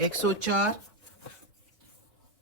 104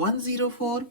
104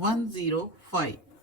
105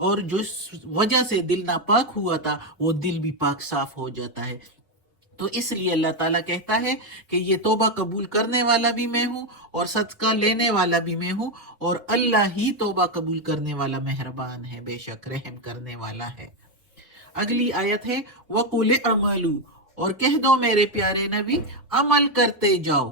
اور جس وجہ سے دل ناپاک ہوا تھا وہ دل بھی پاک صاف ہو جاتا ہے. تو اس لیے اللہ تعالیٰ کہتا ہے کہ یہ توبہ قبول کرنے والا بھی میں ہوں اور صدقہ لینے والا بھی میں ہوں، اور اللہ ہی توبہ قبول کرنے والا مہربان ہے، بے شک رحم کرنے والا ہے. اگلی آیت ہے وَقُلِ اعْمَلُوا، اور کہہ دو میرے پیارے نبی عمل کرتے جاؤ،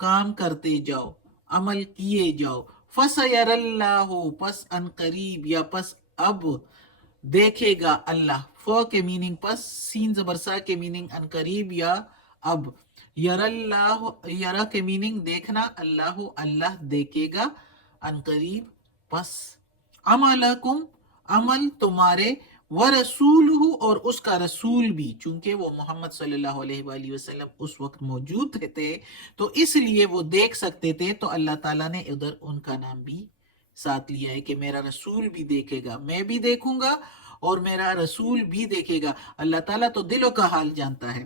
کام کرتے جاؤ، عمل کیے جاؤ. فَسَيَرَ اللَّهُ، پس ان قریب یا پس اب دیکھے گا اللہ. فو کے میننگ پس، سین زبر سا کے میننگ ان قریب یا اب. یر اللہ، یرا کے میننگ دیکھنا، اللہ اللہ دیکھے گا ان قریب. پس عملکم، عمل تمہارے، ورسولہ، اور اس کا رسول بھی، چونکہ وہ محمد صلی اللہ علیہ وآلہ وسلم اس وقت موجود تھے تو اس لیے وہ دیکھ سکتے تھے، تو اللہ تعالیٰ نے ادھر ان کا نام بھی ساتھ لیا ہے کہ میرا رسول بھی دیکھے گا، میں بھی دیکھوں گا اور میرا رسول بھی دیکھے گا. اللہ تعالیٰ تو دلوں کا حال جانتا ہے.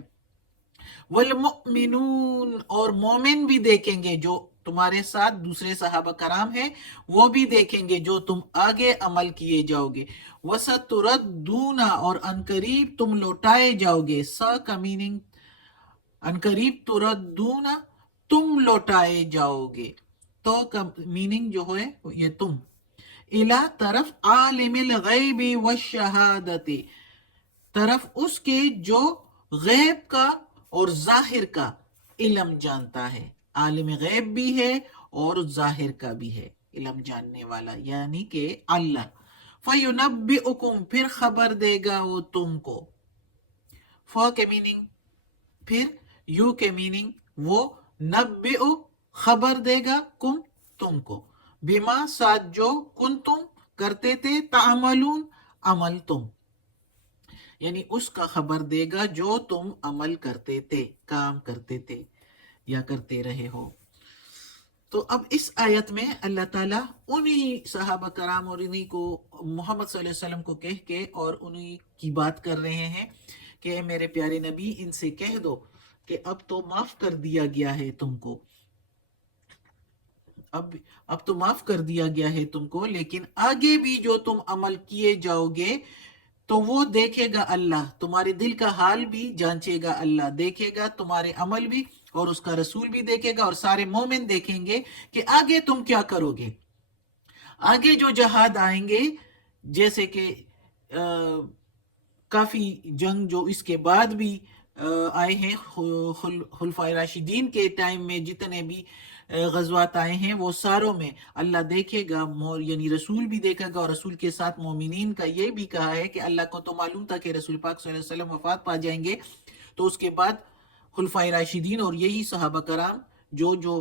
والمؤمنون، اور مومن بھی دیکھیں گے، جو تمہارے ساتھ دوسرے صحابہ کرام ہیں وہ بھی دیکھیں گے جو تم آگے عمل کیے جاؤ گے. وَسَتُرَدُّونَ، اور انقریب تم لوٹائے جاؤ گے. سا کا میننگ انقریب، تردون تم لوٹائے جاؤ گے، تو کا میننگ جو ہے یہ تم. الا طرف عالم الغیب والشہادت، طرف اس کے جو غیب کا اور ظاہر کا علم جانتا ہے. عالم غیب بھی ہے اور ظاہر کا بھی ہے، علم جاننے والا، یعنی کہ اللہ. فَيُنَبِّئُكُمْ، پھر خبر دے گا وہ تم کو. فا کے میننگ، پھر یو کے میننگ وہ، نبئ خبر دے گا، کم تم کو، بما ساتھ جو، کن تم کرتے تھے، تعملون عمل تم، یعنی اس کا خبر دے گا جو تم عمل کرتے تھے، کام کرتے تھے یا کرتے رہے ہو. تو اب اس آیت میں اللہ تعالیٰ انہی صحابہ کرام اور انہی کو، محمد صلی اللہ علیہ وسلم کو کہہ کے اور انہی کی بات کر رہے ہیں کہ میرے پیارے نبی ان سے کہہ دو کہ اب تو معاف کر دیا گیا ہے تم کو، اب تو معاف کر دیا گیا ہے تم کو، لیکن آگے بھی جو تم عمل کیے جاؤ گے تو وہ دیکھے گا اللہ، تمہارے دل کا حال بھی جانچے گا اللہ، دیکھے گا تمہارے عمل بھی اور اس کا رسول بھی دیکھے گا، اور سارے مومن دیکھیں گے کہ آگے تم کیا کرو گے. آگے جو جہاد آئیں گے، جیسے کہ کافی جنگ جو اس کے بعد بھی آئے ہیں، خلفائے راشدین کے ٹائم میں جتنے بھی غزوات آئے ہیں وہ ساروں میں اللہ دیکھے گا، یعنی رسول بھی دیکھے گا، اور رسول کے ساتھ مومنین کا یہ بھی کہا ہے کہ اللہ کو تو معلوم تھا کہ رسول پاک صلی اللہ علیہ وسلم وفات پا جائیں گے، تو اس کے بعد خلفائے راشدین اور یہی صحابہ کرام جو جو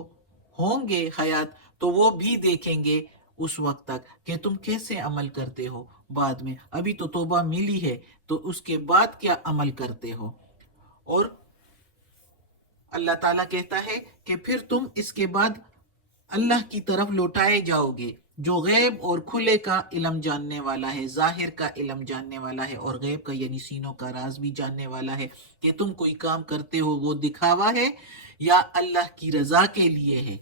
ہوں گے حیات، تو وہ بھی دیکھیں گے اس وقت تک کہ تم کیسے عمل کرتے ہو بعد میں. ابھی تو توبہ ملی ہے تو اس کے بعد کیا عمل کرتے ہو. اور اللہ تعالیٰ کہتا ہے کہ پھر تم اس کے بعد اللہ کی طرف لوٹائے جاؤ گے، جو غیب اور کھلے کا علم جاننے والا ہے، ظاہر کا علم جاننے والا ہے، اور غیب کا یعنی سینوں کا راز بھی جاننے والا ہے کہ تم کوئی کام کرتے ہو وہ دکھاوا ہے یا اللہ کی رضا کے لیے ہے،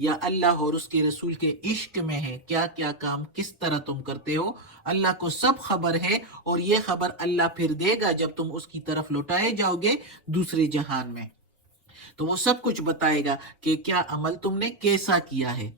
یا اللہ اور اس کے رسول کے عشق میں ہے. کیا کیا کام کس طرح تم کرتے ہو اللہ کو سب خبر ہے، اور یہ خبر اللہ پھر دے گا جب تم اس کی طرف لوٹائے جاؤ گے دوسرے جہان میں، تو وہ سب کچھ بتائے گا کہ کیا عمل تم نے کیسا کیا ہے.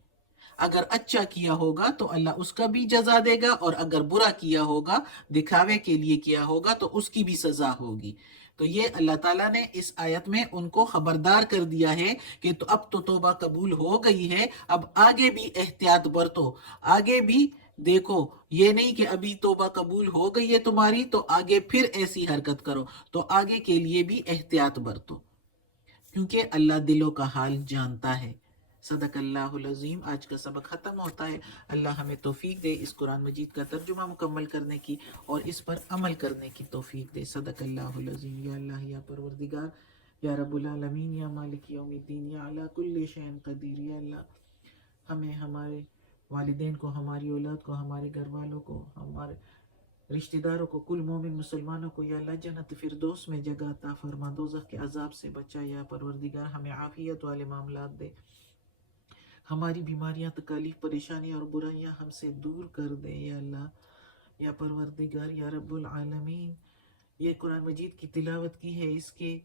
اگر اچھا کیا ہوگا تو اللہ اس کا بھی جزا دے گا، اور اگر برا کیا ہوگا، دکھاوے کے لیے کیا ہوگا، تو اس کی بھی سزا ہوگی. تو یہ اللہ تعالیٰ نے اس آیت میں ان کو خبردار کر دیا ہے کہ تو اب تو توبہ قبول ہو گئی ہے، اب آگے بھی احتیاط برتو، آگے بھی دیکھو، یہ نہیں کہ ابھی توبہ قبول ہو گئی ہے تمہاری تو آگے پھر ایسی حرکت کرو، تو آگے کے لیے بھی احتیاط برتو، کیونکہ اللہ دلوں کا حال جانتا ہے. صدق اللہ العظیم. آج کا سبق ختم ہوتا ہے. اللہ ہمیں توفیق دے اس قرآن مجید کا ترجمہ مکمل کرنے کی اور اس پر عمل کرنے کی توفیق دے. صدق اللہ العظیم. یا اللہ، یا پروردگار، یا رب العالمین، یا مالک یوم الدین، یا علی کل شیء قدیر. یا اللہ ہمیں، ہمارے والدین کو، ہماری اولاد کو، ہمارے گھر والوں کو، ہمارے رشتہ داروں کو، کل مومن مسلمانوں کو یا اللہ جنت فردوس میں جگہ عطا فرما، دوزخ کے عذاب سے بچا. یا پروردگار ہمیں عافیت والے معاملات دے، ہماری بیماریاں، تکالیف، پریشانیاں اور برائیاں ہم سے دور کر دے. یا اللہ یا پروردگار یا رب العالمین، یہ قرآن مجید کی تلاوت کی ہے، اس کے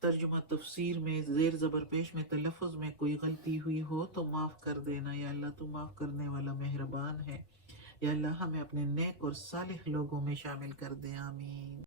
ترجمہ تفسیر میں زیر زبر پیش میں تلفظ میں کوئی غلطی ہوئی ہو تو معاف کر دینا یا اللہ، تو معاف کرنے والا مہربان ہے۔ یا اللہ ہمیں اپنے نیک اور صالح لوگوں میں شامل کر دے، آمین۔